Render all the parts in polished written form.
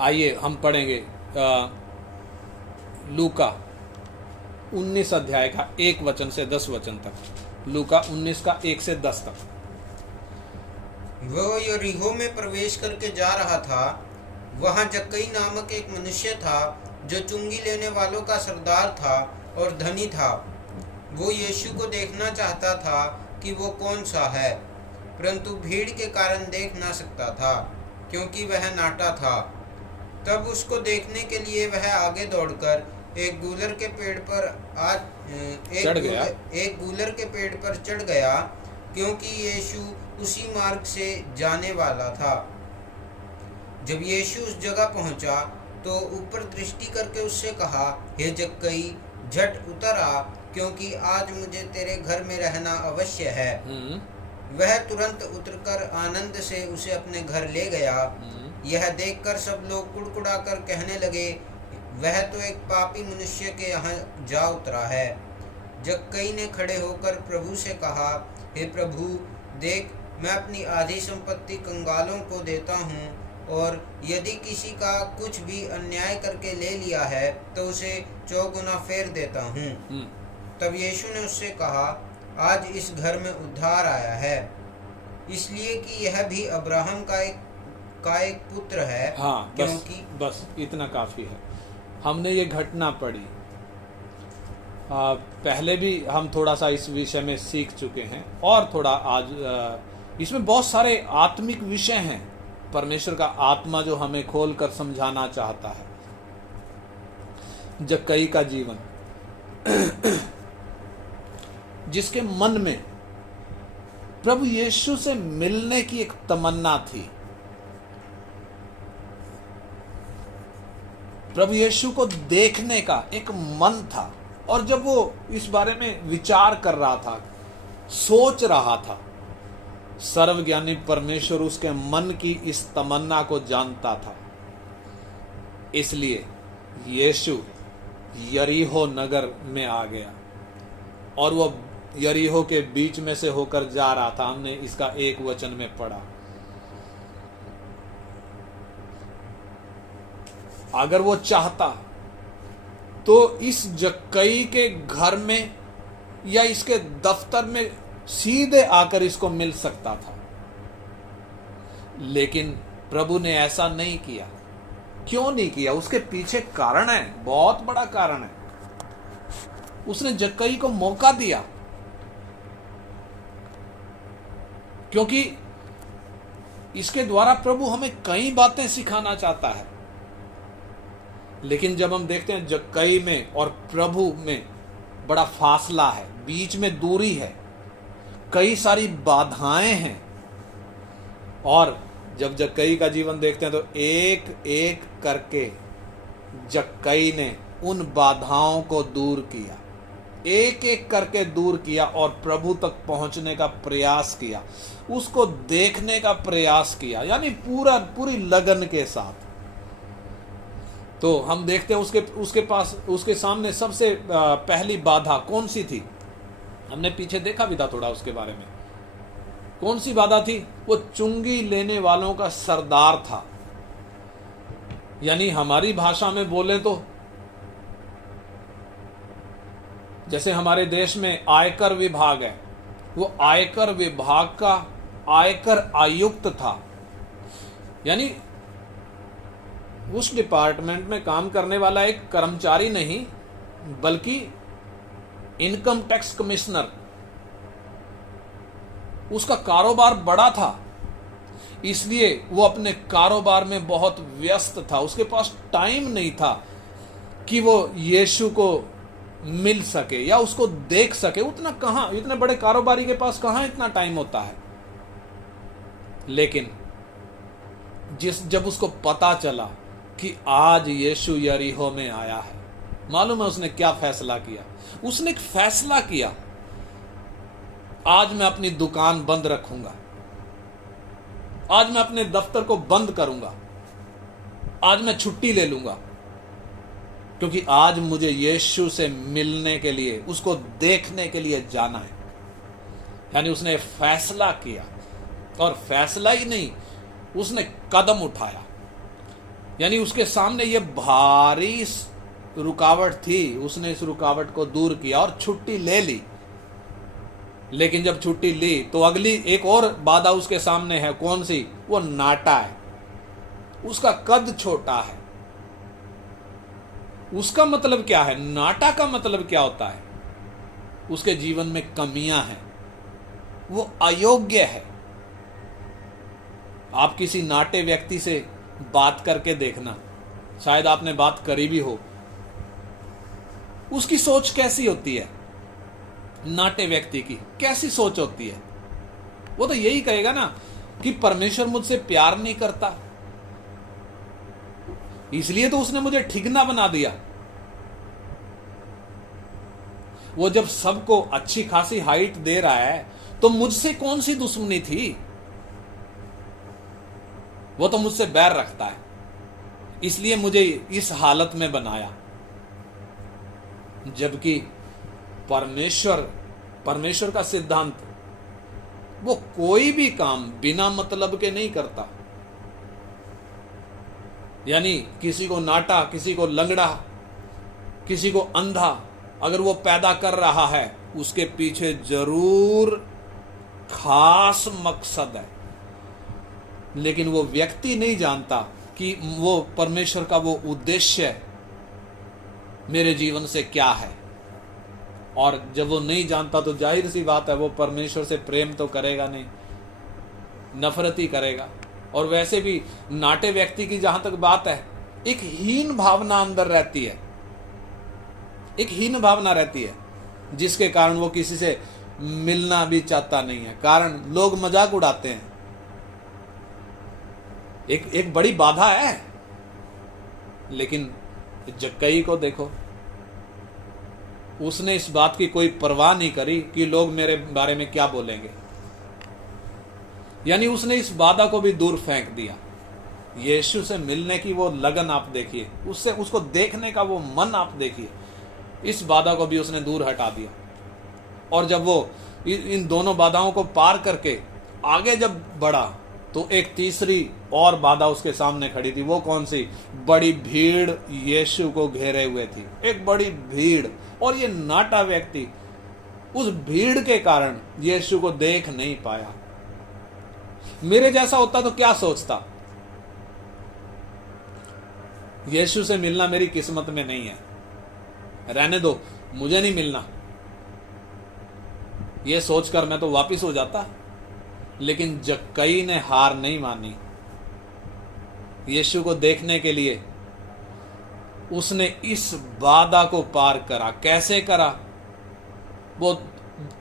आइए हम पढ़ेंगे लूका 19 अध्याय का 1 वचन से 10 वचन तक। लूका 19 का 1 से 10 तक। वह यरीहो में प्रवेश करके जा रहा था। वहां जक्कई नामक एक मनुष्य था जो चुंगी लेने वालों का सरदार था और धनी था। वो यीशु को देखना चाहता था कि वो कौन सा है, परंतु भीड़ के कारण देख ना सकता था क्योंकि वह नाटा था। तब उसको देखने के लिए वह आगे दौड़कर एक गूलर के पेड़ पर चढ़ गया क्योंकि यीशु उसी मार्ग से जाने वाला था। जब यीशु उस जगह पहुंचा तो ऊपर दृष्टि करके उससे कहा, हे जक्कई, झट उतर आ, क्योंकि आज मुझे तेरे घर में रहना अवश्य है। वह तुरंत उतरकर आनंद से उसे अपने घर ले गया। यह देखकर सब लोग कुड़कुड़ाकर कहने लगे, वह तो एक पापी मनुष्य के यहाँ जा उतरा है। जक्कई ने खड़े होकर प्रभु से कहा, हे प्रभु, देख, मैं अपनी आधी संपत्ति कंगालों को देता हूँ, और यदि किसी का कुछ भी अन्याय करके ले लिया है तो उसे 4 गुना फेर देता हूँ। तब यीशु ने उससे कहा, आज इस घर में उद्धार आया है, इसलिए कि यह भी अब्राहम का एक पुत्र है। हाँ, क्योंकि बस इतना काफी है। हमने ये घटना पढ़ी, पहले भी हम थोड़ा सा इस विषय में सीख चुके हैं, और थोड़ा आज इसमें बहुत सारे आत्मिक विषय हैं। परमेश्वर का आत्मा जो हमें खोलकर समझाना चाहता है। जक्कई का जीवन, जिसके मन में प्रभु यीशु से मिलने की एक तमन्ना थी, प्रभु यीशु को देखने का एक मन था, और जब वो इस बारे में विचार कर रहा था, सोच रहा था, सर्वज्ञानी परमेश्वर उसके मन की इस तमन्ना को जानता था। इसलिए यीशु यरीहो नगर में आ गया, और वह यरीहो के बीच में से होकर जा रहा था। हमने इसका 1 वचन में पढ़ा। अगर वो चाहता तो इस जक्कई के घर में या इसके दफ्तर में सीधे आकर इसको मिल सकता था, लेकिन प्रभु ने ऐसा नहीं किया। क्यों नहीं किया? उसके पीछे कारण है, बहुत बड़ा कारण है। उसने जक्कई को मौका दिया, क्योंकि इसके द्वारा प्रभु हमें कई बातें सिखाना चाहता है। लेकिन जब हम देखते हैं जक्कई में और प्रभु में बड़ा फासला है, बीच में दूरी है, कई सारी बाधाएं हैं, और जब जक्कई का जीवन देखते हैं तो एक एक करके जक्कई ने उन बाधाओं को दूर किया, एक एक करके दूर किया, और प्रभु तक पहुंचने का प्रयास किया, उसको देखने का प्रयास किया, यानी पूरी लगन के साथ। तो हम देखते हैं उसके सामने सबसे पहली बाधा कौन सी थी? हमने पीछे देखा भी था थोड़ा उसके बारे में। कौन सी बाधा थी? वो चुंगी लेने वालों का सरदार था। यानी हमारी भाषा में बोले तो जैसे हमारे देश में आयकर विभाग है, वो आयकर विभाग का आयकर आयुक्त था। यानी उस डिपार्टमेंट में काम करने वाला एक कर्मचारी नहीं, बल्कि इनकम टैक्स कमिश्नर। उसका कारोबार बड़ा था, इसलिए वो अपने कारोबार में बहुत व्यस्त था। उसके पास टाइम नहीं था कि वो यीशु को मिल सके या उसको देख सके। उतना कहां, इतने बड़े कारोबारी के पास कहां इतना टाइम होता है। लेकिन जब उसको पता चला कि आज यीशु यरीहो में आया है, मालूम है उसने क्या फैसला किया? उसने एक फैसला किया, आज मैं अपनी दुकान बंद रखूंगा, आज मैं अपने दफ्तर को बंद करूंगा, आज मैं छुट्टी ले लूंगा, क्योंकि आज मुझे यीशु से मिलने के लिए, उसको देखने के लिए जाना है। यानी उसने फैसला किया, और फैसला ही नहीं, उसने कदम उठाया। यानी उसके सामने ये भारी रुकावट थी, उसने इस रुकावट को दूर किया और छुट्टी ले ली। लेकिन जब छुट्टी ली तो अगली एक और बाधा उसके सामने है। कौन सी? वो नाटा है, उसका कद छोटा है। उसका मतलब क्या है? नाटा का मतलब क्या होता है? उसके जीवन में कमियां हैं, वो अयोग्य है। आप किसी नाटे व्यक्ति से बात करके देखना, शायद आपने बात करी भी हो। उसकी सोच कैसी होती है? नाटे व्यक्ति की कैसी सोच होती है? वो तो यही कहेगा ना कि परमेश्वर मुझसे प्यार नहीं करता, इसलिए तो उसने मुझे ठिगना बना दिया। वो जब सबको अच्छी खासी हाइट दे रहा है तो मुझसे कौन सी दुश्मनी थी? वो तो मुझसे बैर रखता है, इसलिए मुझे इस हालत में बनाया। जबकि परमेश्वर का सिद्धांत, वो कोई भी काम बिना मतलब के नहीं करता। यानी किसी को नाटा, किसी को लंगड़ा, किसी को अंधा अगर वो पैदा कर रहा है, उसके पीछे जरूर खास मकसद है। लेकिन वो व्यक्ति नहीं जानता कि वो परमेश्वर का वो उद्देश्य मेरे जीवन से क्या है। और जब वो नहीं जानता तो जाहिर सी बात है वो परमेश्वर से प्रेम तो करेगा नहीं, नफरत ही करेगा। और वैसे भी नाटे व्यक्ति की जहां तक बात है, एक हीन भावना अंदर रहती है, एक हीन भावना रहती है, जिसके कारण वो किसी से मिलना भी चाहता नहीं है। कारण लोग मजाक उड़ाते हैं। एक बड़ी बाधा है। लेकिन जक्कई को देखो, उसने इस बात की कोई परवाह नहीं करी कि लोग मेरे बारे में क्या बोलेंगे। यानी उसने इस बाधा को भी दूर फेंक दिया। यीशु से मिलने की वो लगन आप देखिए, उसको देखने का वो मन आप देखिए। इस बाधा को भी उसने दूर हटा दिया। और जब वो इन दोनों बाधाओं को पार करके आगे जब बढ़ा तो एक तीसरी और बाधा उसके सामने खड़ी थी। वो कौन सी? बड़ी भीड़ यीशु को घेरे हुए थी, एक बड़ी भीड़। और ये नाटा व्यक्ति उस भीड़ के कारण यीशु को देख नहीं पाया। मेरे जैसा होता तो क्या सोचता? यीशु से मिलना मेरी किस्मत में नहीं है, रहने दो, मुझे नहीं मिलना, ये सोचकर मैं तो वापिस हो जाता। लेकिन जक्कई ने हार नहीं मानी। यीशु को देखने के लिए उसने इस बाधा को पार करा। कैसे करा? वो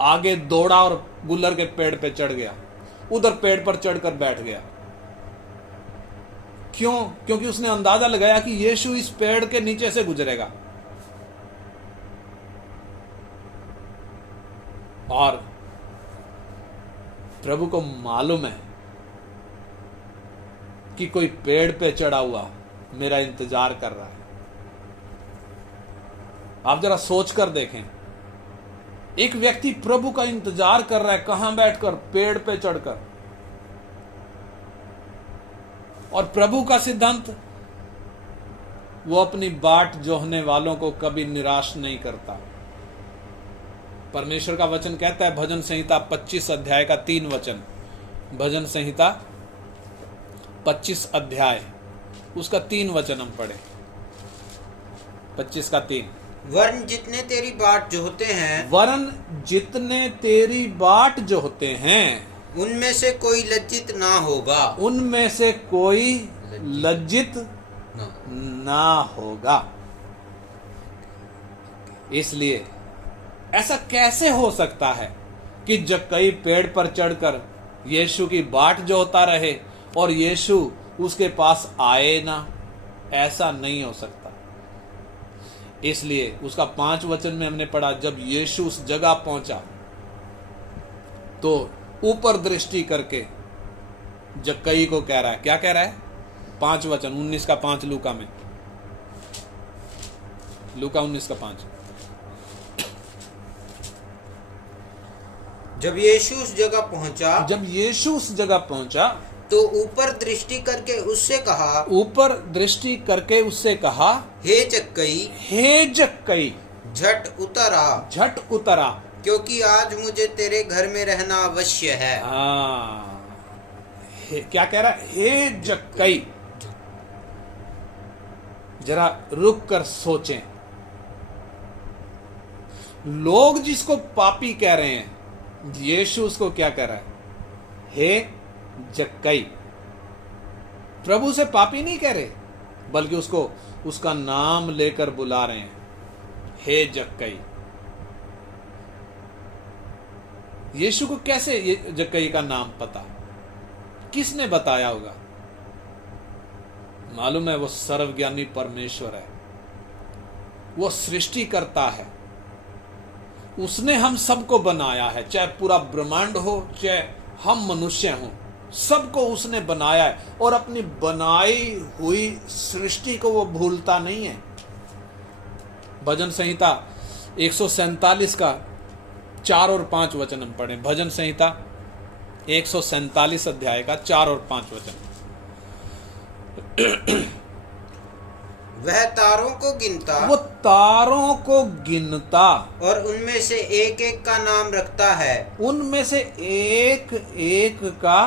आगे दौड़ा और गुल्लर के पेड़ पे चढ़ गया, उधर पेड़ पर चढ़कर बैठ गया। क्यों? क्योंकि उसने अंदाजा लगाया कि यीशु इस पेड़ के नीचे से गुजरेगा। और प्रभु को मालूम है कि कोई पेड़ पे चढ़ा हुआ मेरा इंतजार कर रहा है। आप जरा सोचकर देखें, एक व्यक्ति प्रभु का इंतजार कर रहा है, कहां बैठकर? पेड़ पे चढ़कर। और प्रभु का सिद्धांत, वो अपनी बाट जोहने वालों को कभी निराश नहीं करता। परमेश्वर का वचन कहता है, भजन संहिता 25 अध्याय का 3 वचन, भजन संहिता 25 अध्याय उसका 3 वचन हम पढ़े। 25 का 3, वरन जितने तेरी बाट जोहते हैं, वरन जितने तेरी बाट जोहते हैं, उनमें से कोई लज्जित ना होगा, उनमें से कोई लज्जित ना होगा। इसलिए ऐसा कैसे हो सकता है कि जक्कई पेड़ पर चढ़कर यीशु की बाट जोहता रहे और यीशु उसके पास आए ना? ऐसा नहीं हो सकता। इसलिए उसका 5 वचन में हमने पढ़ा, जब यीशु उस जगह पहुंचा तो ऊपर दृष्टि करके जक्कई को कह रहा है, क्या कह रहा है? 5 वचन 19 का 5 लूका में, लूका 19 का 5। जब यीशु उस जगह पहुंचा, जब यीशु उस जगह पहुंचा तो ऊपर दृष्टि करके उससे कहा, ऊपर दृष्टि करके उससे कहा, हे जक्कई, हे जक्कई, झट उतर आ, झट उतर आ, क्योंकि आज मुझे तेरे घर में रहना अवश्य है। क्या कह रहा है? हे जक्कई। जरा रुक कर सोचें, लोग जिसको पापी कह रहे हैं, यीशु उसको क्या कह रहा है? हे जक्कई। प्रभु से पापी नहीं कह रहे, बल्कि उसको उसका नाम लेकर बुला रहे हैं, हे जक्कई। यीशु को कैसे ये जक्कई का नाम पता? किसने बताया होगा? मालूम है, वो सर्वज्ञानी परमेश्वर है, वो सृष्टि करता है। उसने हम सबको बनाया है, चाहे पूरा ब्रह्मांड हो, चाहे हम मनुष्य हों, सबको उसने बनाया है। और अपनी बनाई हुई सृष्टि को वो भूलता नहीं है। भजन संहिता 147 का 4 और 5 वचन हम पढ़ें। भजन संहिता 147 अध्याय का 4 और 5 वचन। वह तारों को गिनता, वो तारों को गिनता, और उनमें से एक एक का नाम रखता है। उनमें से एक एक का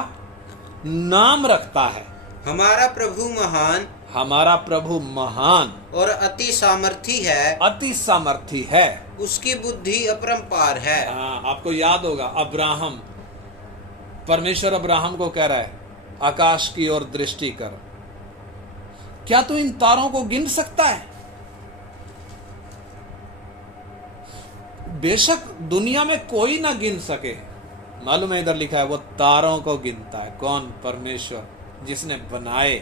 नाम रखता है। हमारा प्रभु महान, हमारा प्रभु महान और अति सामर्थी है, अति सामर्थी है, उसकी बुद्धि अपरंपार है। हाँ, आपको याद होगा, अब्राहम, परमेश्वर अब्राहम को कह रहा है, आकाश की ओर दृष्टि कर, क्या तू इन तारों को गिन सकता है? बेशक दुनिया में कोई ना गिन सके, मालूम है, इधर लिखा है वो तारों को गिनता है। कौन? परमेश्वर, जिसने बनाए,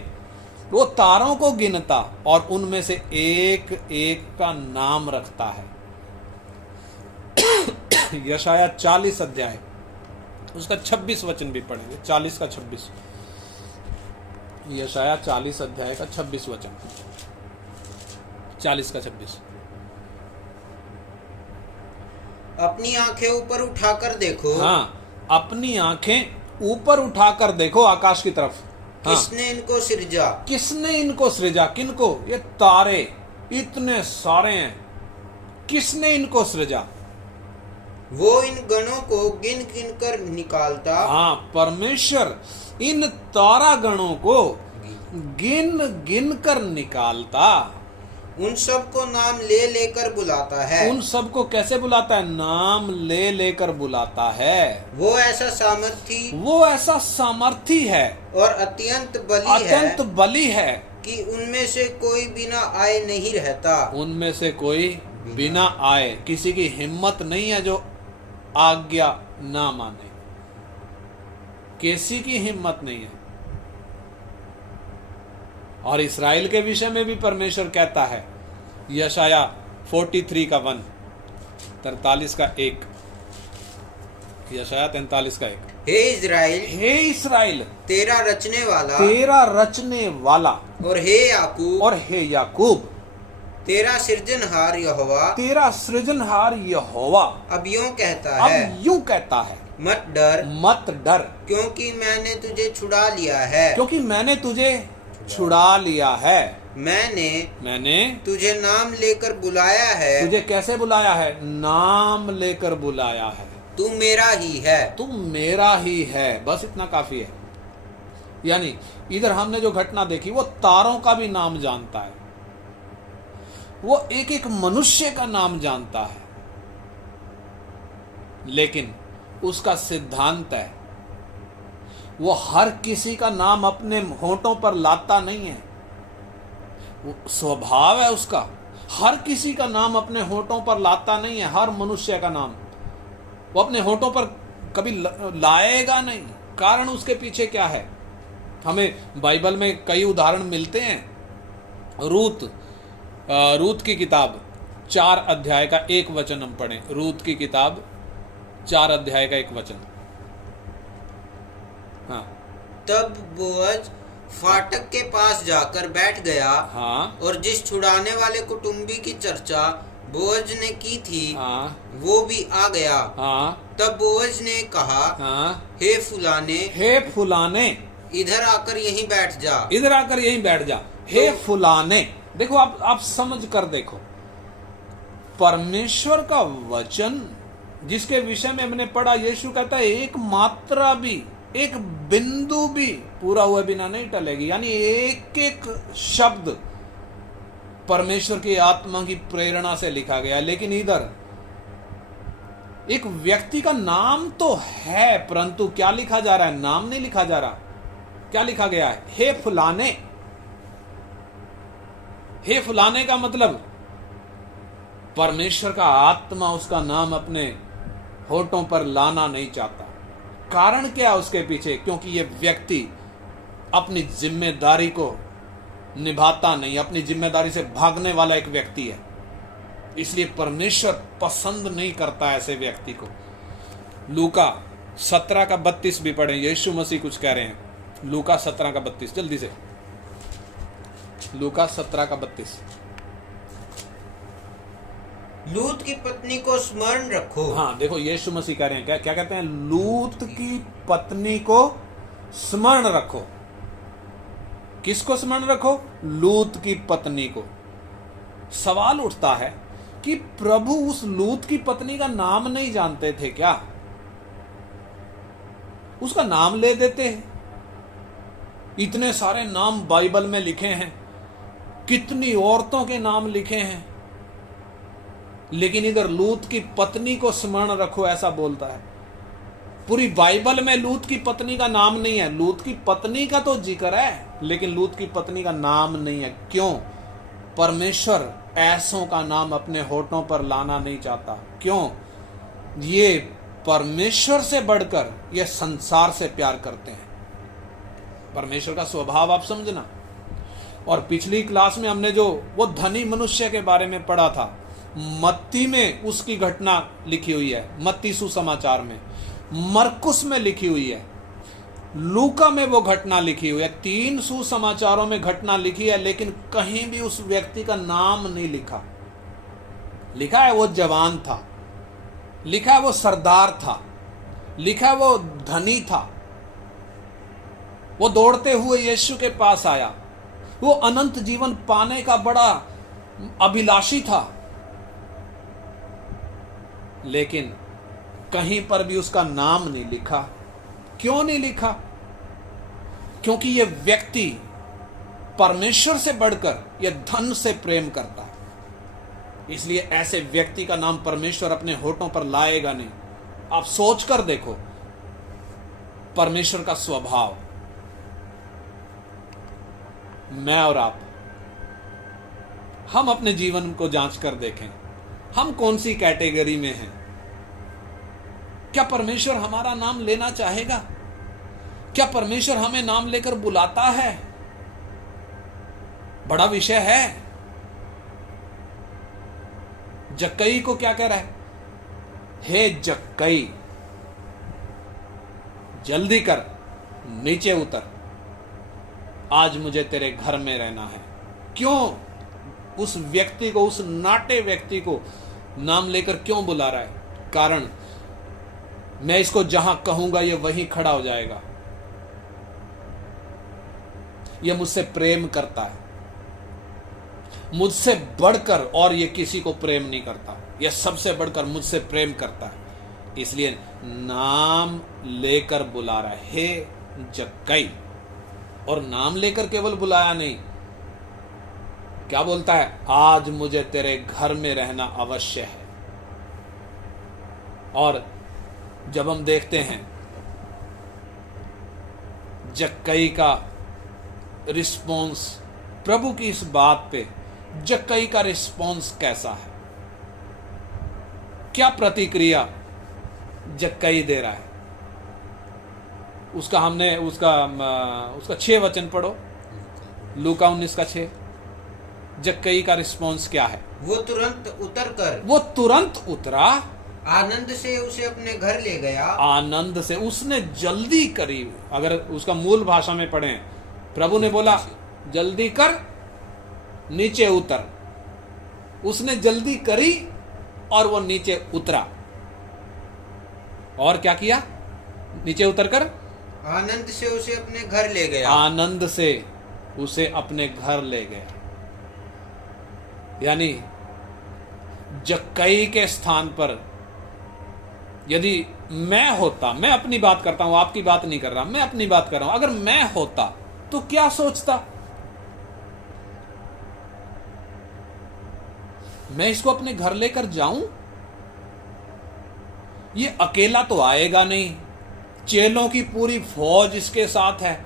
वो तारों को गिनता और उनमें से एक एक का नाम रखता है। यशाया 40 अध्याय उसका 26 वचन भी पढ़ेंगे, 40 का 26। यशाया 40 अध्याय का 26 वचन, 40 का 26। अपनी आंखें ऊपर उठाकर देखो। हाँ, अपनी आंखें ऊपर उठाकर देखो आकाश की तरफ। हाँ, किसने इनको सृजा? किसने इनको सृजा? किनको? ये तारे इतने सारे हैं, किसने इनको सृजा? वो इन गणों को गिन गिन कर निकालता। हाँ, परमेश्वर इन तारा गणों को गिन गिन कर निकालता। उन सबको नाम ले लेकर बुलाता है। उन सबको कैसे बुलाता है? नाम ले लेकर बुलाता है। वो ऐसा सामर्थी, वो ऐसा सामर्थी है और अत्यंत बली अत्यंत है बली है कि उनमें से कोई बिना आए नहीं रहता। उनमें से कोई बिना आए, किसी की हिम्मत नहीं है जो आज्ञा ना माने, किसी की हिम्मत नहीं है। और इस्राएल के विषय में भी परमेश्वर कहता है, यशाया 43 का 1, 43 का 1, यशाया 43 का 1। हे इज़राइल, हे इस्राएल, तेरा रचने वाला, तेरा रचने वाला, और हे याकूब, और हे याकूब, तेरा सृजनहार यहोवा, तेरा सृजनहार यहोवा अब यूं कहता अब है, यूं कहता है, मत डर, मत डर, क्योंकि मैंने तुझे छुड़ा लिया है। क्योंकि मैंने तुझे छुड़ा लिया है। मैंने तुझे नाम लेकर बुलाया है। तुझे कैसे बुलाया है? नाम लेकर बुलाया है। तू मेरा ही है। तू मेरा ही है, बस इतना काफी है। यानी इधर हमने जो घटना देखी, वो तारों का भी नाम जानता है, वो एक एक मनुष्य का नाम जानता है, लेकिन उसका सिद्धांत है, वो हर किसी का नाम अपने होंठों पर लाता नहीं है। वो स्वभाव है उसका, हर किसी का नाम अपने होंठों पर लाता नहीं है। हर मनुष्य का नाम वो अपने होंठों पर कभी लाएगा नहीं। कारण उसके पीछे क्या है? हमें बाइबल में कई उदाहरण मिलते हैं। रूत की किताब 4 अध्याय का 1 वचन हम पढ़ें। रूत की किताब 4 अध्याय का 1 वचन। हाँ, तब बोअज फाटक के पास जाकर बैठ गया। हाँ, और जिस छुड़ाने वाले कुटुंबी की चर्चा बोअज ने की थी, हाँ, वो भी आ गया। हाँ, तब बोअज ने कहा, हाँ, हे फुलाने, हे फुलाने, इधर आकर यहीं बैठ जा। इधर आकर यहीं बैठ जा। हे फुलाने, देखो आप समझ कर देखो, परमेश्वर का वचन जिसके विषय में हमने पढ़ा, यीशु कहता है एक मात्रा भी, एक बिंदु भी पूरा हुए बिना नहीं टलेगी। यानी एक एक शब्द परमेश्वर की आत्मा की प्रेरणा से लिखा गया। लेकिन इधर एक व्यक्ति का नाम तो है, परंतु क्या लिखा जा रहा है? नाम नहीं लिखा जा रहा। क्या लिखा गया है? हे फुलाने। हे फुलाने का मतलब परमेश्वर का आत्मा उसका नाम अपने होठों पर लाना नहीं चाहता। कारण क्या है उसके पीछे? क्योंकि यह व्यक्ति अपनी जिम्मेदारी को निभाता नहीं, अपनी जिम्मेदारी से भागने वाला एक व्यक्ति है। इसलिए परमेश्वर पसंद नहीं करता ऐसे व्यक्ति को। लूका 17:32 भी पढ़ें, यीशु मसीह कुछ कह रहे हैं। लूका 17:32, जल्दी से, लूका 17:32। लूत की पत्नी को स्मरण रखो। हाँ देखो, यीशु मसीह कह रहे हैं, क्या कहते हैं? लूत की पत्नी को स्मरण रखो। किसको स्मरण रखो? लूत की पत्नी को। सवाल उठता है कि प्रभु उस लूत की पत्नी का नाम नहीं जानते थे क्या? उसका नाम ले देते हैं। इतने सारे नाम बाइबल में लिखे हैं, कितनी औरतों के नाम लिखे हैं, लेकिन इधर लूत की पत्नी को स्मरण रखो ऐसा बोलता है। पूरी बाइबल में लूत की पत्नी का नाम नहीं है। लूत की पत्नी का तो जिक्र है, लेकिन लूत की पत्नी का नाम नहीं है। क्यों? परमेश्वर ऐसों का नाम अपने होठों पर लाना नहीं चाहता। क्यों? ये परमेश्वर से बढ़कर ये संसार से प्यार करते हैं। परमेश्वर का स्वभाव आप समझना। और पिछली क्लास में हमने जो वो धनी मनुष्य के बारे में पढ़ा था, मत्ती में उसकी घटना लिखी हुई है, मत्ती सुसमाचार में, मरकुस में लिखी हुई है, लूका में वो घटना लिखी हुई है। 3 सुसमाचारों में घटना लिखी है, लेकिन कहीं भी उस व्यक्ति का नाम नहीं लिखा। लिखा है वो जवान था, लिखा है वो सरदार था, लिखा है वो धनी था, वो दौड़ते हुए यीशु के पास आया, वो अनंत जीवन पाने का बड़ा अभिलाषी था, लेकिन कहीं पर भी उसका नाम नहीं लिखा। क्यों नहीं लिखा? क्योंकि यह व्यक्ति परमेश्वर से बढ़कर यह धन से प्रेम करता है। इसलिए ऐसे व्यक्ति का नाम परमेश्वर अपने होठों पर लाएगा नहीं। आप सोच कर देखो परमेश्वर का स्वभाव। मैं और आप, हम अपने जीवन को जांच कर देखें, हम कौन सी कैटेगरी में हैं। क्या परमेश्वर हमारा नाम लेना चाहेगा? क्या परमेश्वर हमें नाम लेकर बुलाता है? बड़ा विषय है। जक्कई को क्या कह रहा है? हे जक्कई, जल्दी कर, नीचे उतर, आज मुझे तेरे घर में रहना है। क्यों उस व्यक्ति को, उस नाटे व्यक्ति को नाम लेकर क्यों बुला रहा है? कारण, मैं इसको जहां कहूंगा ये वहीं खड़ा हो जाएगा। ये मुझसे प्रेम करता है, मुझसे बढ़कर और ये किसी को प्रेम नहीं करता। यह सबसे बढ़कर मुझसे प्रेम करता है, इसलिए नाम लेकर बुला रहा है, हे जक्कई। और नाम लेकर केवल बुलाया नहीं, क्या बोलता है? आज मुझे तेरे घर में रहना अवश्य है। और जब हम देखते हैं जक्कई का रिस्पॉन्स प्रभु की इस बात पे, जक्कई का रिस्पॉन्स कैसा है, क्या प्रतिक्रिया जक्कई दे रहा है, उसका हमने उसका 6 वचन पढ़ो, लूका 19:6। जक्कई का रिस्पॉन्स क्या है? वो तुरंत उतरा, आनंद से उसे अपने घर ले गया। आनंद से, उसने जल्दी करी। अगर उसका मूल भाषा में पढ़ें, प्रभु ने बोला जल्दी कर, नीचे उतर। उसने जल्दी करी और वो नीचे उतरा। और क्या किया? नीचे उतरकर आनंद से उसे अपने घर ले गया। आनंद से उसे अपने घर ले गया। यानी जक्कई के स्थान पर यदि मैं होता, मैं अपनी बात करता हूं, आपकी बात नहीं कर रहा, मैं अपनी बात कर रहा हूं, अगर मैं होता तो क्या सोचता? मैं इसको अपने घर लेकर जाऊं? ये अकेला तो आएगा नहीं, चेलों की पूरी फौज इसके साथ है।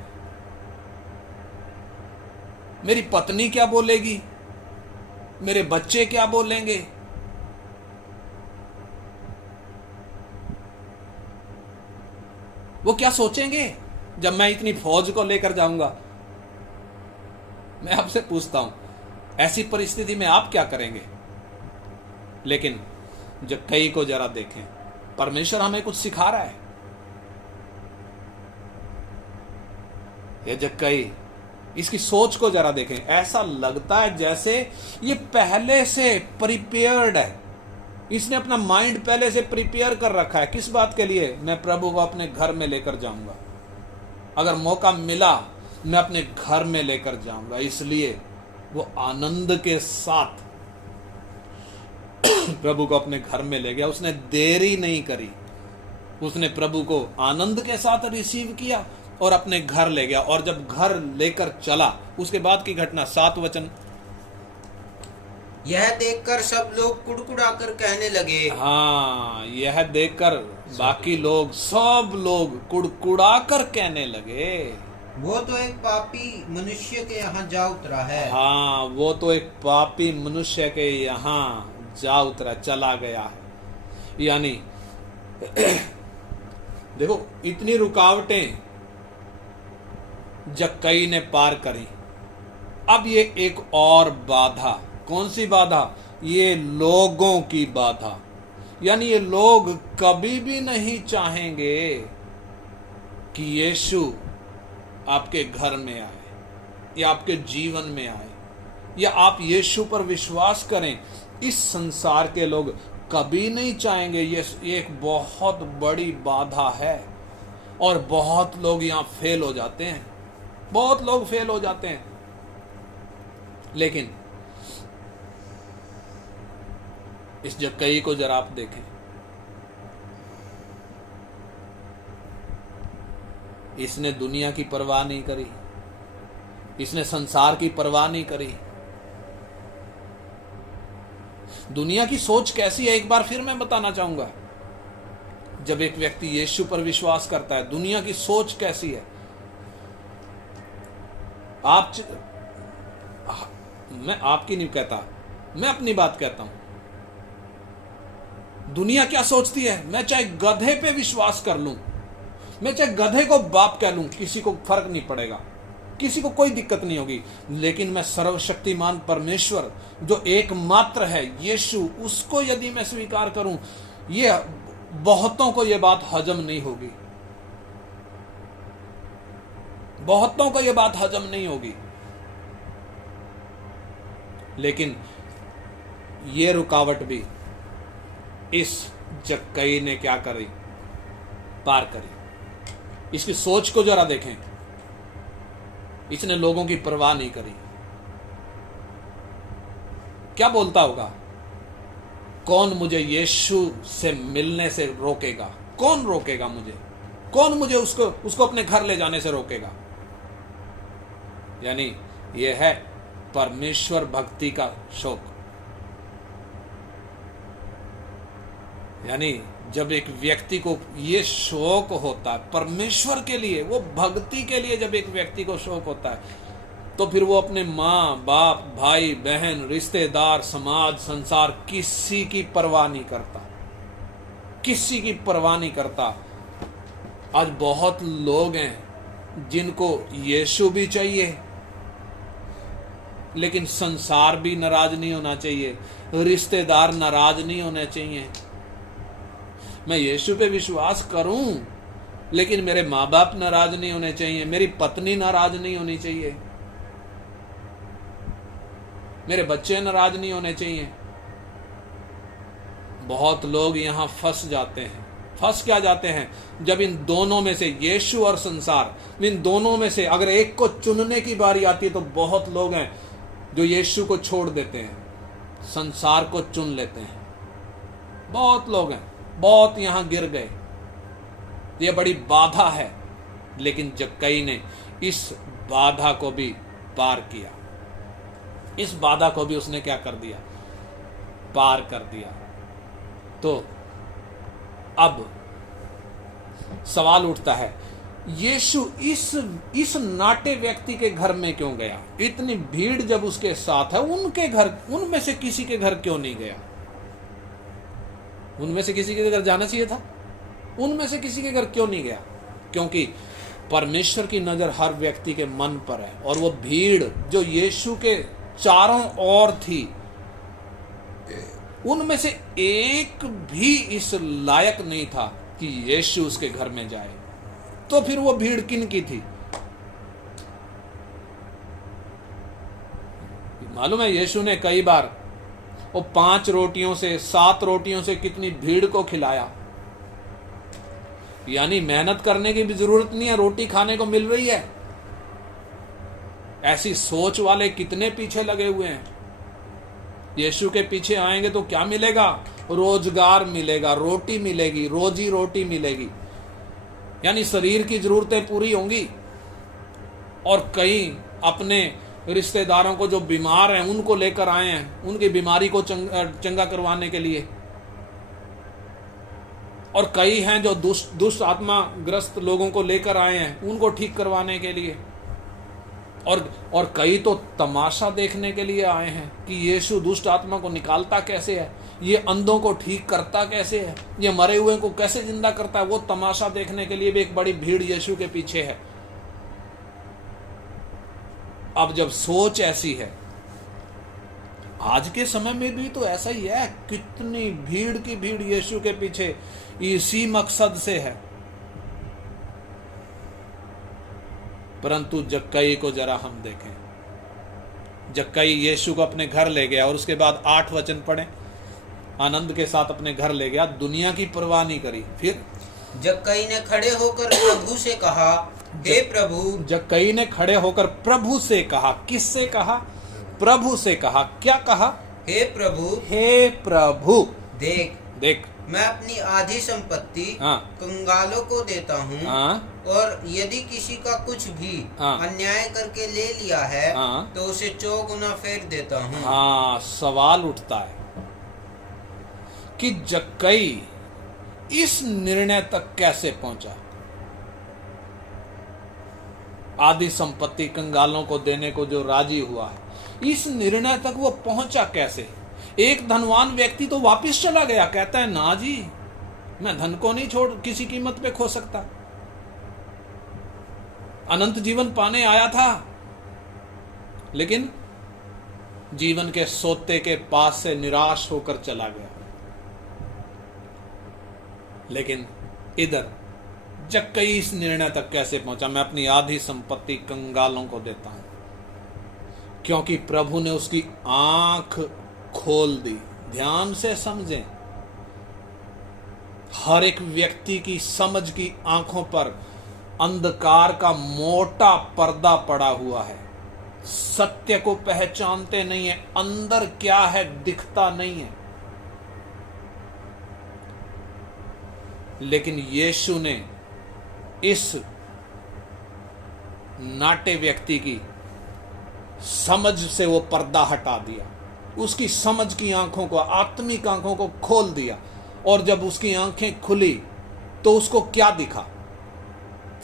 मेरी पत्नी क्या बोलेगी? मेरे बच्चे क्या बोलेंगे? वो क्या सोचेंगे जब मैं इतनी फौज को लेकर जाऊंगा? मैं आपसे पूछता हूं, ऐसी परिस्थिति में आप क्या करेंगे? लेकिन जक्कई को जरा देखें, परमेश्वर हमें कुछ सिखा रहा है। ये जक्कई, इसकी सोच को जरा देखें, ऐसा लगता है जैसे ये पहले से प्रिपेयर्ड है। इसने अपना माइंड पहले से प्रिपेयर कर रखा है। किस बात के लिए? मैं प्रभु को अपने घर में लेकर जाऊंगा, अगर मौका मिला मैं अपने घर में लेकर जाऊंगा। इसलिए वो आनंद के साथ प्रभु को अपने घर में ले गया। उसने देरी नहीं करी, उसने प्रभु को आनंद के साथ रिसीव किया और अपने घर ले गया। और जब घर लेकर चला, उसके बाद की घटना, 7 वचन। यह देखकर सब लोग कुड़कुड़ाकर कहने लगे। हाँ, यह देखकर बाकी लोग, सब लोग कुड़कुड़ाकर कहने लगे, वो तो एक पापी मनुष्य के यहाँ जा उतरा है। हाँ, वो तो एक पापी मनुष्य के यहाँ जा उतरा, चला गया है। यानी देखो, इतनी रुकावटें जक्कई ने पार करी। अब ये एक और बाधा, कौन सी बाधा? ये लोगों की बाधा। यानी ये लोग कभी भी नहीं चाहेंगे कि यीशु आपके घर में आए या आपके जीवन में आए या आप यीशु पर विश्वास करें। इस संसार के लोग कभी नहीं चाहेंगे। ये एक बहुत बड़ी बाधा है और बहुत लोग यहाँ फेल हो जाते हैं, बहुत लोग फेल हो जाते हैं। लेकिन इस जक्कई को जरा आप देखें, इसने दुनिया की परवाह नहीं करी, इसने संसार की परवाह नहीं करी। दुनिया की सोच कैसी है, एक बार फिर मैं बताना चाहूंगा। जब एक व्यक्ति यीशु पर विश्वास करता है, दुनिया की सोच कैसी है? मैं आपकी नहीं कहता, मैं अपनी बात कहता हूं। दुनिया क्या सोचती है? मैं चाहे गधे पे विश्वास कर लूं, मैं चाहे गधे को बाप कह लूं, किसी को फर्क नहीं पड़ेगा, किसी को कोई दिक्कत नहीं होगी। लेकिन मैं सर्वशक्तिमान परमेश्वर जो एकमात्र है, यीशु, उसको यदि मैं स्वीकार करूं, ये बहुतों को ये बात हजम नहीं होगी, बहुतों को ये बात हजम नहीं होगी। लेकिन ये रुकावट भी इस जक्कई ने क्या करी? पार करी। इसकी सोच को जरा देखें, इसने लोगों की परवाह नहीं करी। क्या बोलता होगा? कौन मुझे यीशु से मिलने से रोकेगा? कौन रोकेगा मुझे? कौन मुझे उसको अपने घर ले जाने से रोकेगा? यानी यह है परमेश्वर भक्ति का शौक। यानी जब एक व्यक्ति को ये शौक होता है परमेश्वर के लिए, वो भक्ति के लिए, जब एक व्यक्ति को शौक होता है, तो फिर वो अपने माँ बाप, भाई बहन, रिश्तेदार, समाज, संसार, किसी की परवाह नहीं करता, किसी की परवाह नहीं करता। आज बहुत लोग हैं जिनको यीशु भी चाहिए, लेकिन संसार भी नाराज नहीं होना चाहिए, रिश्तेदार नाराज नहीं होने चाहिए। मैं यीशु पे विश्वास करूं, लेकिन मेरे माँ बाप नाराज नहीं होने चाहिए, मेरी पत्नी नाराज नहीं होनी चाहिए, मेरे बच्चे नाराज नहीं होने चाहिए। बहुत लोग यहां फंस जाते हैं, फंस क्या जाते हैं, जब इन दोनों में से, यीशु और संसार, इन दोनों में से अगर एक को चुनने की बारी आती है तो बहुत लोग हैं जो यीशु को छोड़ देते हैं, संसार को चुन लेते हैं। बहुत लोग हैं, बहुत यहां गिर गए। ये बड़ी बाधा है, लेकिन जक्कई ने इस बाधा को भी पार किया। इस बाधा को भी उसने क्या कर दिया, पार कर दिया। तो अब सवाल उठता है, यीशु इस नाटे व्यक्ति के घर में क्यों गया? इतनी भीड़ जब उसके साथ है, उनके घर, उनमें से किसी के घर क्यों नहीं गया? उनमें से किसी के घर जाना चाहिए था, उनमें से किसी के घर क्यों नहीं गया? क्योंकि परमेश्वर की नजर हर व्यक्ति के मन पर है, और वो भीड़ जो यीशु के चारों ओर थी, उनमें से एक भी इस लायक नहीं था कि यीशु उसके घर में जाए। तो फिर वो भीड़ किन की थी? मालूम है, यीशु ने कई बार वो 5 रोटियों से, 7 रोटियों से कितनी भीड़ को खिलाया। यानी मेहनत करने की भी जरूरत नहीं है, रोटी खाने को मिल रही है। ऐसी सोच वाले कितने पीछे लगे हुए हैं। यीशु के पीछे आएंगे तो क्या मिलेगा? रोजगार मिलेगा, रोटी मिलेगी, रोजी रोटी मिलेगी, यानी शरीर की जरूरतें पूरी होंगी। और कई अपने रिश्तेदारों को जो बीमार हैं उनको लेकर आए हैं, उनकी बीमारी को चंगा करवाने के लिए। और कई हैं जो दुष्ट आत्मा ग्रस्त लोगों को लेकर आए हैं, उनको ठीक करवाने के लिए। और कई तो तमाशा देखने के लिए आए हैं कि यीशु दुष्ट आत्मा को निकालता कैसे है, ये अंधों को ठीक करता कैसे है, ये मरे हुए को कैसे जिंदा करता है। वो तमाशा देखने के लिए भी एक बड़ी भीड़ यीशु के पीछे है। अब जब सोच ऐसी है, आज के समय में भी तो ऐसा ही है, कितनी भीड़ की भीड़ यीशु के पीछे इसी मकसद से है। परंतु जक्कई को जरा हम देखें। जक्कई यीशु को अपने घर ले गया और उसके बाद 8 वचन पढ़े, आनंद के साथ अपने घर ले गया, दुनिया की परवाह नहीं करी। फिर जक्कई ने खड़े होकर प्रभु से कहा, हे प्रभु। जक्कई ने खड़े होकर प्रभु से कहा। किससे कहा? प्रभु से कहा। क्या कहा? हे प्रभु, हे प्रभु, देख देख, मैं अपनी आधी संपत्ति हाँ, कंगालों को देता हूँ, हाँ, और यदि किसी का कुछ भी हाँ, अन्याय करके ले लिया है, हाँ, तो उसे 4 गुना फेर देता हूँ। हाँ, सवाल उठता है कि जक्कई इस निर्णय तक कैसे पहुंचा? आधी संपत्ति कंगालों को देने को जो राजी हुआ है, इस निर्णय तक वो पहुंचा कैसे? एक धनवान व्यक्ति तो वापस चला गया, कहता है ना जी, मैं धन को नहीं छोड़ किसी कीमत पे खो सकता, अनंत जीवन पाने आया था। लेकिन जीवन के सोते के पास से निराश होकर चला गया। लेकिन इधर जक्कई इस निर्णय तक कैसे पहुंचा? मैं अपनी आधी संपत्ति कंगालों को देता हूं, क्योंकि प्रभु ने उसकी आंख खोल दी। ध्यान से समझें, हर एक व्यक्ति की समझ की आंखों पर अंधकार का मोटा पर्दा पड़ा हुआ है। सत्य को पहचानते नहीं है, अंदर क्या है दिखता नहीं है। लेकिन यीशु ने इस नाटे व्यक्ति की समझ से वो पर्दा हटा दिया, उसकी समझ की आंखों को, आत्मिक आंखों को खोल दिया। और जब उसकी आंखें खुली तो उसको क्या दिखा?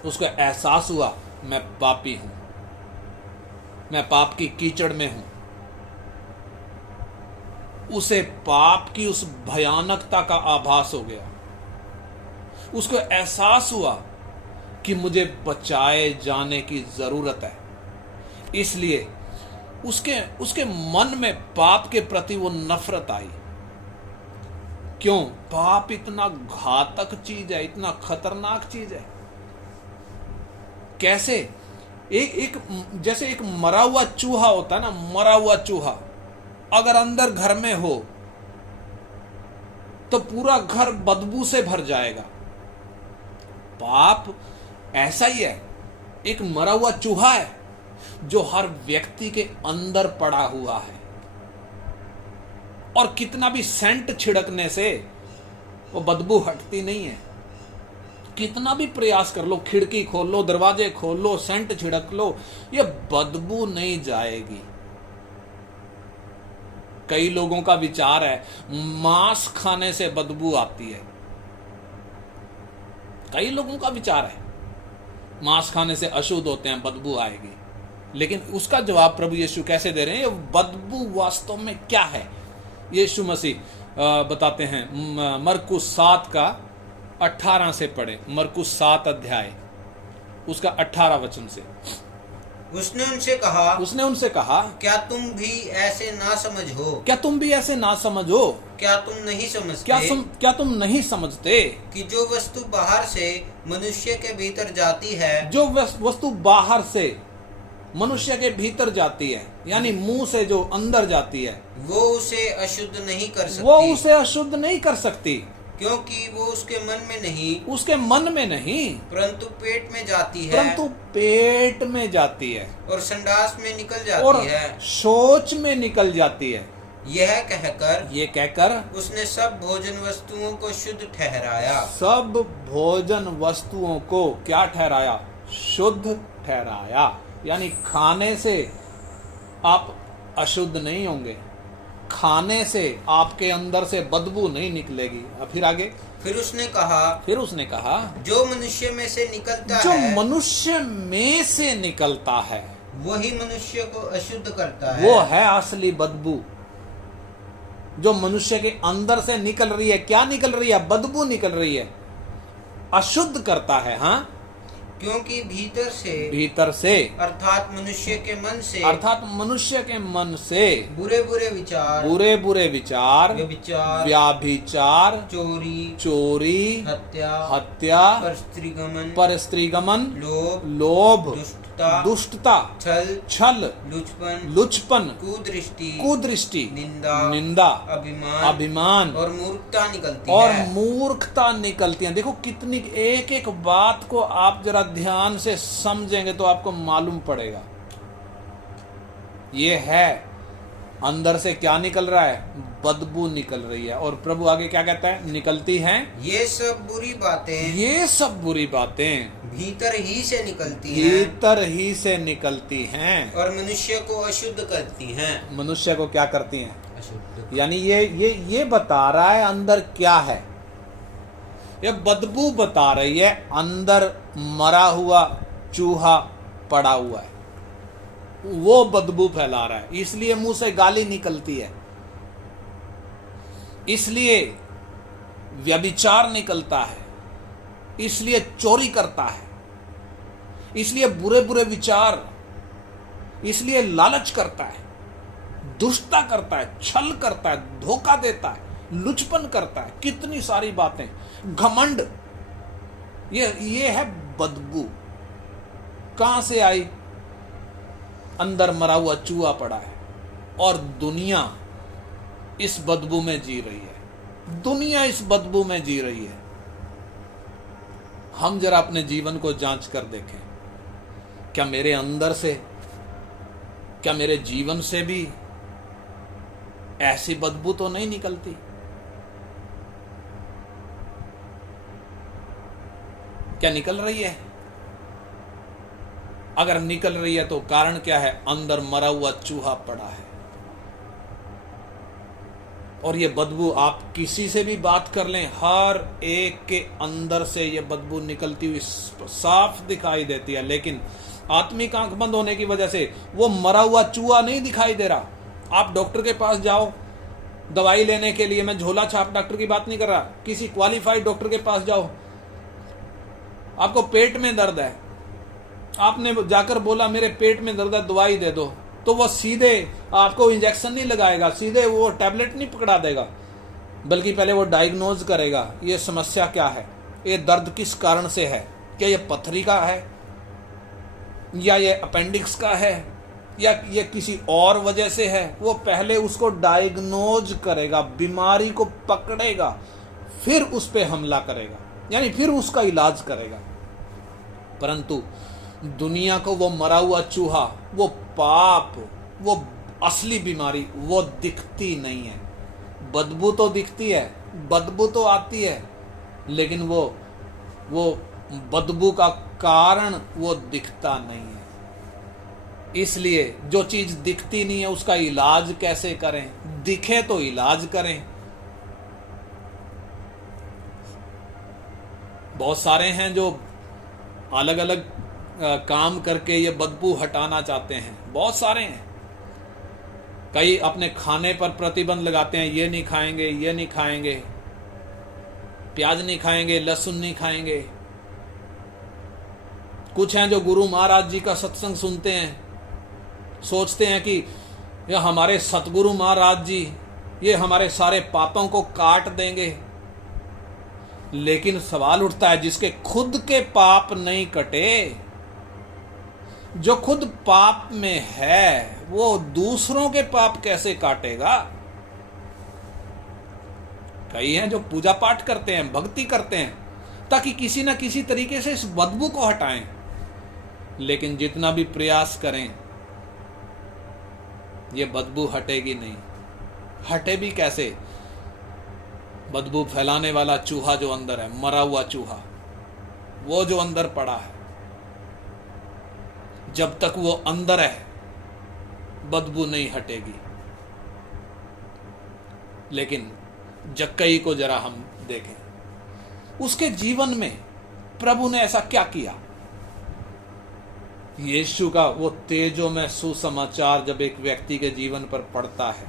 उसको एहसास हुआ, मैं पापी हूं, मैं पाप की कीचड़ में हूं। उसे पाप की उस भयानकता का आभास हो गया। उसको एहसास हुआ कि मुझे बचाए जाने की जरूरत है। इसलिए उसके मन में पाप के प्रति वो नफरत आई। क्यों? पाप इतना घातक चीज है, इतना खतरनाक चीज है। कैसे? एक जैसे एक मरा हुआ चूहा होता है ना, मरा हुआ चूहा अगर अंदर घर में हो तो पूरा घर बदबू से भर जाएगा। पाप ऐसा ही है, एक मरा हुआ चूहा है जो हर व्यक्ति के अंदर पड़ा हुआ है, और कितना भी सेंट छिड़कने से वो बदबू हटती नहीं है। कितना भी प्रयास कर लो, खिड़की खोल लो, दरवाजे खोल लो, सेंट छिड़क लो, ये बदबू नहीं जाएगी। कई लोगों का विचार है मांस खाने से बदबू आती है। कई लोगों का विचार है मांस खाने से अशुद्ध होते हैं, बदबू आएगी। लेकिन उसका जवाब प्रभु यीशु कैसे दे रहे हैं? ये बदबू वास्तव में क्या है? यीशु मसीह बताते हैं। मरकुस 7 का 18 से पढ़े, मरकुस 7 अध्याय उसका 18 वचन से। उसने उनसे कहा, क्या तुम भी ऐसे ना समझो? क्या तुम भी ऐसे ना समझो? क्या तुम नहीं समझते? क्या तुम नहीं समझते कि जो वस्तु बाहर से मनुष्य के भीतर जाती है, जो वस्तु बाहर से मनुष्य के भीतर जाती है, यानी मुंह से जो अंदर जाती है, वो उसे अशुद्ध नहीं कर सकती। वो उसे अशुद्ध नहीं कर सकती, क्योंकि वो उसके मन में नहीं, परंतु पेट में जाती है, पेट में जाती है, और संडास में निकल जाती है, शौच में निकल जाती है। यह कहकर उसने सब भोजन वस्तुओं को शुद्ध ठहराया। सब भोजन वस्तुओं को क्या ठहराया? शुद्ध ठहराया। यानी खाने से आप अशुद्ध नहीं होंगे, खाने से आपके अंदर से बदबू नहीं निकलेगी। फिर आगे, फिर उसने कहा जो मनुष्य में से निकलता है वही मनुष्य को अशुद्ध करता है। वो है असली बदबू जो मनुष्य के अंदर से निकल रही है। क्या निकल रही है? बदबू निकल रही है, अशुद्ध करता है। हाँ, क्योंकि भीतर से अर्थात मनुष्य के मन से बुरे बुरे विचार, व्याभिचार, चोरी, हत्या, परस्त्रीगमन, लोभ, दुष्टता, छल, लुचपन, कुदृष्टि, निंदा, अभिमान और मूर्खता निकलती है। देखो कितनी एक एक बात को आप जरा ध्यान से समझेंगे तो आपको मालूम पड़ेगा। ये है अंदर से क्या निकल रहा है? बदबू निकल रही है। और प्रभु आगे क्या कहता है? निकलती हैं ये सब बुरी बातें भीतर ही से निकलती हैं और मनुष्य को अशुद्ध करती हैं। मनुष्य को क्या करती हैं? अशुद्ध। यानी ये बता रहा है अंदर क्या है। ये बदबू बता रही है अंदर मरा हुआ चूहा पड़ा हुआ है, वो बदबू फैला रहा है। इसलिए मुंह से गाली निकलती है, इसलिए व्यभिचार निकलता है, इसलिए चोरी करता है, इसलिए बुरे बुरे विचार, इसलिए लालच करता है, दुष्टता करता है, छल करता है, धोखा देता है, लुचपन करता है, कितनी सारी बातें, घमंड। ये है बदबू। कहां से आई? अंदर मरा हुआ चूहा पड़ा है और दुनिया इस बदबू में जी रही है। दुनिया इस बदबू में जी रही है। हम जरा अपने जीवन को जांच कर देखें, क्या मेरे अंदर से, क्या मेरे जीवन से भी ऐसी बदबू तो नहीं निकलती? क्या निकल रही है? अगर निकल रही है तो कारण क्या है? अंदर मरा हुआ चूहा पड़ा है। और ये बदबू आप किसी से भी बात कर लें, हर एक के अंदर से ये बदबू निकलती हुई साफ दिखाई देती है। लेकिन आत्मिक आंख बंद होने की वजह से वो मरा हुआ चूहा नहीं दिखाई दे रहा। आप डॉक्टर के पास जाओ दवाई लेने के लिए, मैं झोला छाप डॉक्टर की बात नहीं कर रहा, किसी क्वालिफाइड डॉक्टर के पास जाओ, आपको पेट में दर्द है, आपने जाकर बोला मेरे पेट में दर्द है दवाई दे दो, तो वो सीधे आपको इंजेक्शन नहीं लगाएगा, सीधे वो टैबलेट नहीं पकड़ा देगा, बल्कि पहले वो डायग्नोज करेगा ये समस्या क्या है, ये दर्द किस कारण से है, क्या ये पथरी का है, या ये अपेंडिक्स का है, या ये किसी और वजह से है। वो पहले उसको डायग्नोज करेगा, बीमारी को पकड़ेगा, फिर उस पे हमला करेगा, यानी फिर उसका इलाज करेगा। परंतु दुनिया को वो मरा हुआ चूहा, वो पाप, वो असली बीमारी वो दिखती नहीं है। बदबू तो दिखती है, बदबू तो आती है, लेकिन वो बदबू का कारण वो दिखता नहीं है। इसलिए जो चीज दिखती नहीं है उसका इलाज कैसे करें? दिखे तो इलाज करें। बहुत सारे हैं जो अलग अलग काम करके ये बदबू हटाना चाहते हैं, बहुत सारे हैं। कई अपने खाने पर प्रतिबंध लगाते हैं, ये नहीं खाएंगे, ये नहीं खाएंगे, प्याज नहीं खाएंगे, लहसुन नहीं खाएंगे। कुछ हैं जो गुरु महाराज जी का सत्संग सुनते हैं, सोचते हैं कि ये हमारे सतगुरु महाराज जी ये हमारे सारे पापों को काट देंगे। लेकिन सवाल उठता है, जिसके खुद के पाप नहीं कटे, जो खुद पाप में है, वो दूसरों के पाप कैसे काटेगा? कई हैं जो पूजा पाठ करते हैं, भक्ति करते हैं, ताकि किसी ना किसी तरीके से इस बदबू को हटाएं, लेकिन जितना भी प्रयास करें ये बदबू हटेगी नहीं। हटे भी कैसे? बदबू फैलाने वाला चूहा जो अंदर है, मरा हुआ चूहा, वो जो अंदर पड़ा है, जब तक वो अंदर है बदबू नहीं हटेगी। लेकिन जक्कई को जरा हम देखें, उसके जीवन में प्रभु ने ऐसा क्या किया? यीशु का वो तेजो में सुसमाचार जब एक व्यक्ति के जीवन पर पड़ता है,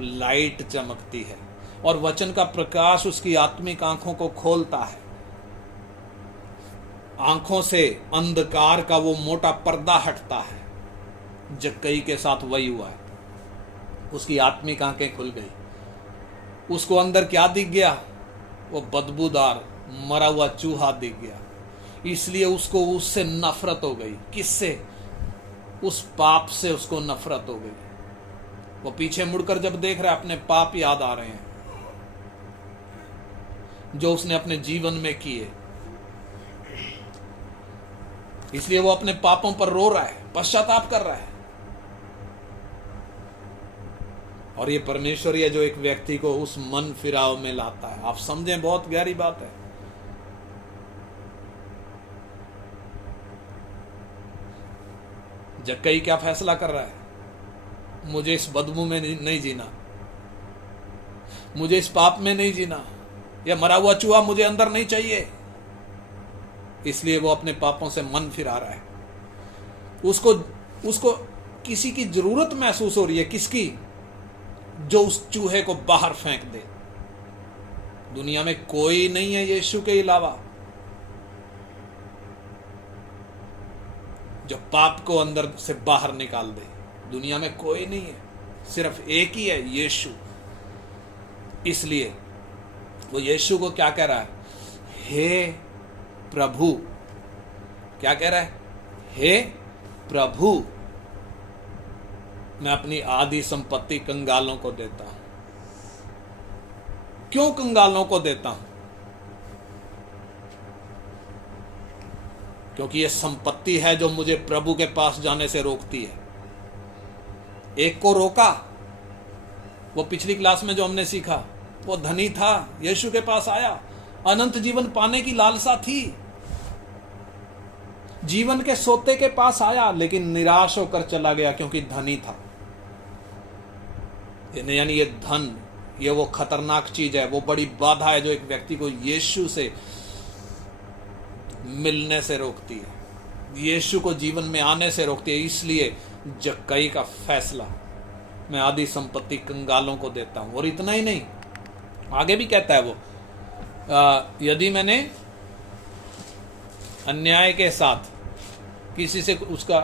लाइट चमकती है और वचन का प्रकाश उसकी आत्मिक आंखों को खोलता है। आंखों से अंधकार का वो मोटा पर्दा हटता है। जक्कई के साथ वही हुआ है, उसकी आत्मिक आंखें खुल गई। उसको अंदर क्या दिख गया? वो बदबूदार मरा हुआ चूहा दिख गया। इसलिए उसको उससे नफरत हो गई। किससे? उस पाप से उसको नफरत हो गई। वो पीछे मुड़कर जब देख रहा है, अपने पाप याद आ रहे हैं जो उसने अपने जीवन में किए। इसलिए वो अपने पापों पर रो रहा है, पश्चाताप कर रहा है। और ये परमेश्वर है जो एक व्यक्ति को उस मन फिराव में लाता है। आप समझें, बहुत गहरी बात है। जक्कई क्या फैसला कर रहा है? मुझे इस बदबू में नहीं जीना, मुझे इस पाप में नहीं जीना, यह मरा हुआ चूहा मुझे अंदर नहीं चाहिए। इसलिए वो अपने पापों से मन फिरा रहा है। उसको किसी की जरूरत महसूस हो रही है। किसकी? जो उस चूहे को बाहर फेंक दे। दुनिया में कोई नहीं है यीशु के अलावा जो पाप को अंदर से बाहर निकाल दे। दुनिया में कोई नहीं है, सिर्फ एक ही है, यीशु। इसलिए वो यीशु को क्या कह रहा है? हे प्रभु। क्या कह रहा है? हे प्रभु, मैं अपनी आधी संपत्ति कंगालों को देता हूं। क्यों कंगालों को देता हूं? क्योंकि यह संपत्ति है जो मुझे प्रभु के पास जाने से रोकती है। एक को रोका, वो पिछली क्लास में जो हमने सीखा, वो धनी था, यीशु के पास आया, अनंत जीवन पाने की लालसा थी, जीवन के सोते के पास आया, लेकिन निराश होकर चला गया क्योंकि धनी था। यानी ये धन, ये वो खतरनाक चीज है, वो बड़ी बाधा है जो एक व्यक्ति को यीशु से मिलने से रोकती है, यीशु को जीवन में आने से रोकती है। इसलिए जक्कई का फैसला, मैं आधी संपत्ति कंगालों को देता हूं। और इतना ही नहीं, आगे भी कहता है वो, यदि मैंने अन्याय के साथ किसी से उसका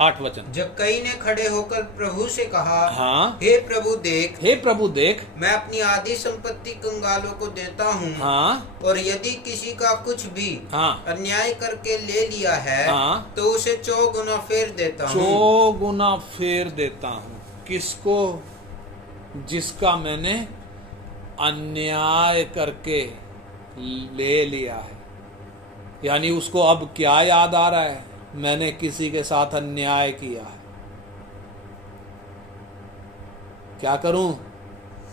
8 वचन। जक्कई ने खड़े होकर प्रभु से कहा, हाँ, हे प्रभु देख, हे प्रभु देख, मैं अपनी आधी संपत्ति कंगालों को देता हूँ। हाँ, और यदि किसी का कुछ भी हाँ, अन्याय करके ले लिया है, हाँ, तो उसे 4 गुना फेर देता हूँ। 4 गुना फेर देता हूँ। किसको? जिसका मैंने अन्याय करके ले लिया है। यानी उसको अब क्या याद आ रहा है? मैंने किसी के साथ अन्याय किया है, क्या करूं?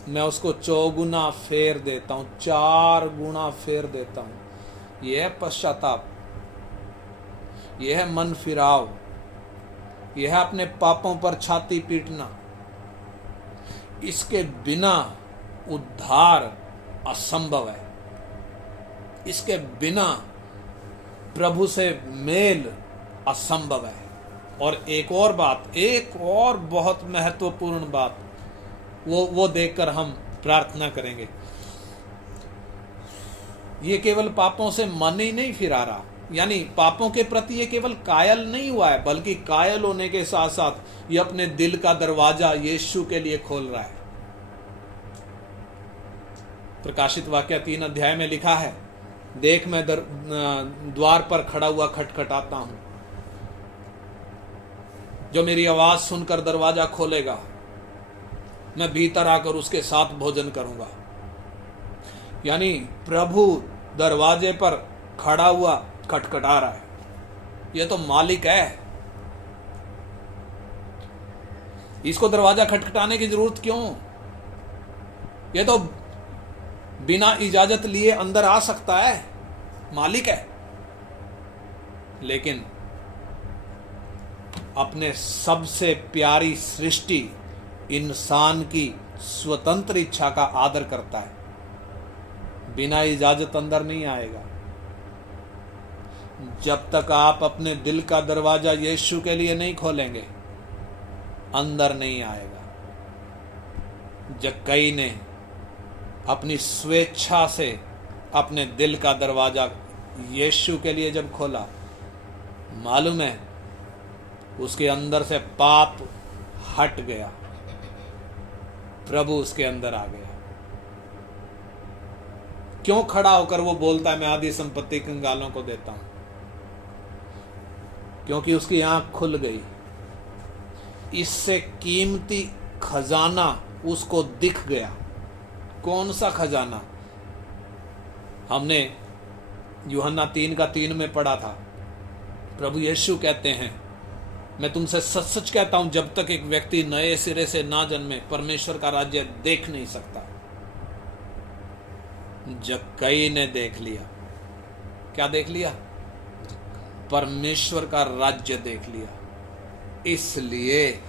मैं उसको 4 गुना फेर देता हूं, 4 गुना फेर देता हूं। यह है पश्चाताप, यह है मन फिराव, यह है अपने पापों पर छाती पीटना। इसके बिना उद्धार असंभव है, इसके बिना प्रभु से मेल असंभव है। और एक और बात, एक और बहुत महत्वपूर्ण बात, वो देखकर हम प्रार्थना करेंगे। ये केवल पापों से मन ही नहीं फिरा रहा, यानी पापों के प्रति ये केवल कायल नहीं हुआ है, बल्कि कायल होने के साथ साथ ये अपने दिल का दरवाजा यीशु के लिए खोल रहा है। प्रकाशित वाक्य 3 अध्याय में लिखा है, देख मैं द्वार पर खड़ा हुआ खटखटाता हूं, जो मेरी आवाज सुनकर दरवाजा खोलेगा, मैं भीतर आकर उसके साथ भोजन करूंगा। यानी प्रभु दरवाजे पर खड़ा हुआ खटखटा रहा है, यह तो मालिक है। इसको दरवाजा खटखटाने की जरूरत क्यों? यह तो बिना इजाजत लिए अंदर आ सकता है, मालिक है। लेकिन अपने सबसे प्यारी सृष्टि इंसान की स्वतंत्र इच्छा का आदर करता है, बिना इजाजत अंदर नहीं आएगा। जब तक आप अपने दिल का दरवाजा यीशु के लिए नहीं खोलेंगे, अंदर नहीं आएगा। जक्कई ने अपनी स्वेच्छा से अपने दिल का दरवाजा यीशु के लिए जब खोला, मालूम है उसके अंदर से पाप हट गया, प्रभु उसके अंदर आ गया। क्यों खड़ा होकर वो बोलता है मैं आधी संपत्ति कंगालों को देता हूं? क्योंकि उसकी आंख खुल गई। इससे कीमती खजाना उसको दिख गया। कौन सा खजाना? हमने यूहन्ना 3:3 में पढ़ा था, प्रभु यीशु कहते हैं मैं तुमसे सच सच कहता हूं, जब तक एक व्यक्ति नए सिरे से ना जन्मे परमेश्वर का राज्य देख नहीं सकता। जक्कई ने देख लिया। क्या देख लिया? परमेश्वर का राज्य देख लिया। इसलिए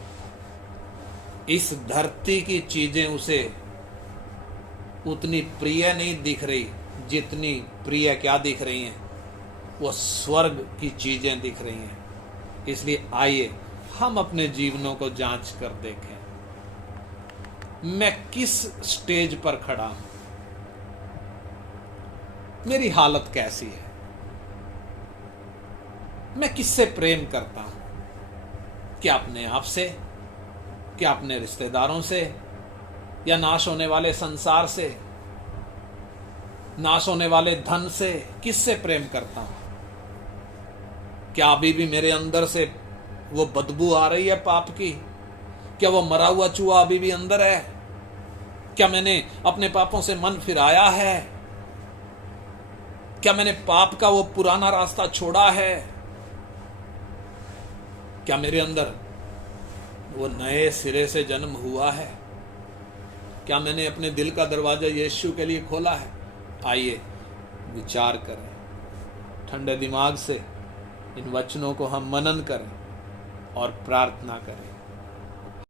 इस धरती की चीजें उसे उतनी प्रिय नहीं दिख रही जितनी प्रिय क्या दिख रही हैं? वो स्वर्ग की चीजें दिख रही हैं। इसलिए आइए हम अपने जीवनों को जांच कर देखें, मैं किस स्टेज पर खड़ा हूं, मेरी हालत कैसी है, मैं किससे प्रेम करता हूं? क्या अपने आप से, क्या अपने रिश्तेदारों से, या नाश होने वाले संसार से, नाश होने वाले धन से? किससे प्रेम करता हूं? क्या अभी भी मेरे अंदर से वो बदबू आ रही है पाप की? क्या वो मरा हुआ चूहा अभी भी अंदर है? क्या मैंने अपने पापों से मन फिराया है? क्या मैंने पाप का वो पुराना रास्ता छोड़ा है? क्या मेरे अंदर वो नए सिरे से जन्म हुआ है? क्या मैंने अपने दिल का दरवाजा यीशु के लिए खोला है? आइए विचार करें, ठंडे दिमाग से इन वचनों को हम मनन करें और प्रार्थना करें।